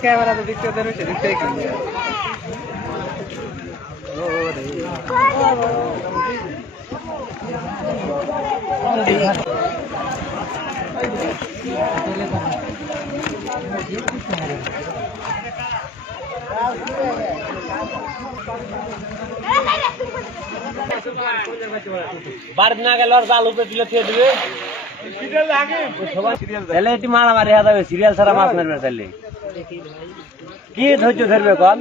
Camera তো দেখতে হচ্ছে দেখতে কিনবে বাড়িতে না গেলে ওর জাল উপরে দিলে খেয়ে দিবে। তাহলে এটি মারামারি হয়ে যাবে সিরিয়াল ছাড়া মাছ মারবে তাহলে। কি ধৈর্য ধরবে কল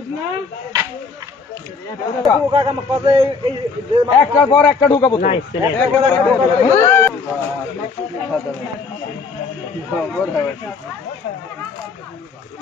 একটার পর একটা ঢুকাবো তো।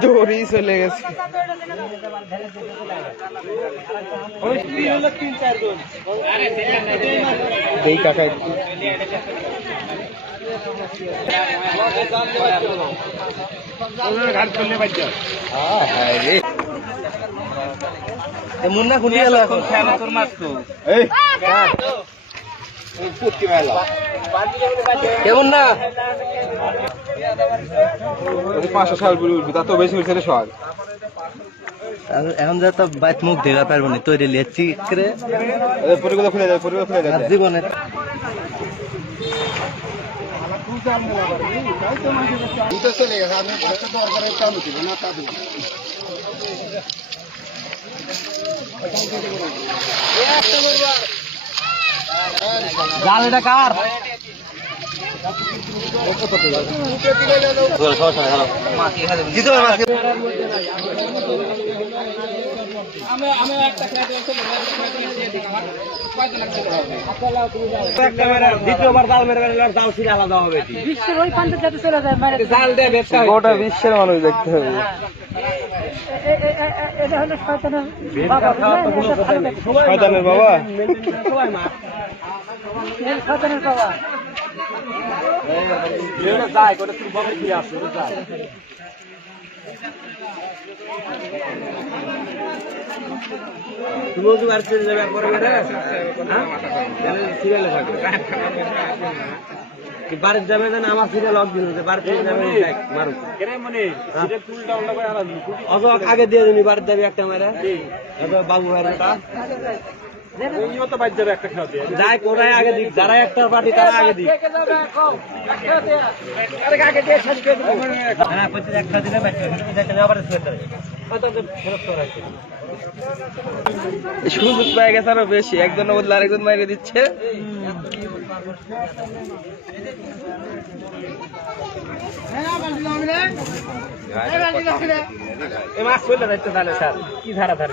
দড়ি চলে গেছে। মুন্না খুলি গেল এখন খেয়াল তোর মাছ তো কেমন না? পাঁচশো সাল বলে উঠবি, তার তো বেশি উঠছে রে এখন যা তো বাইত মুখ দেখা পারব না তৈরি লেচ্ছি করে। পরিগুলো খুলে যায়, পরিগুলো খুলে যায়। জীবনে গেলে জাল ছিঁড়ে আলাদা হবে বিশ্বের ওই প্রান্তে যাতে চলে যায় মানে জাল দিয়ে ব্যবসা গোটা বিশ্বের মানুষ দেখতে হবে। এটা হলো শয়তানের বাবা। তুমিও কি আর চলে যাবে সিরিয়ালে থাকবে বাড়ির আমার সিরিয়াল অফ দিন বাড়িতে যাবে মারুক অত আগে দিয়ে দিবি বাড়িতে যাবে একটা মারা বাবু ভাইয়ের বেটা যাই আগে দিক? যারা একটা পার্টি তারা আগে দিক। হ্যাঁ একটা দিলে আবার সুযোগ পেয়ে গেছে আরও বেশি। একজন বদলে আরেকজন মাইরে দিচ্ছে। কি ধারা ধার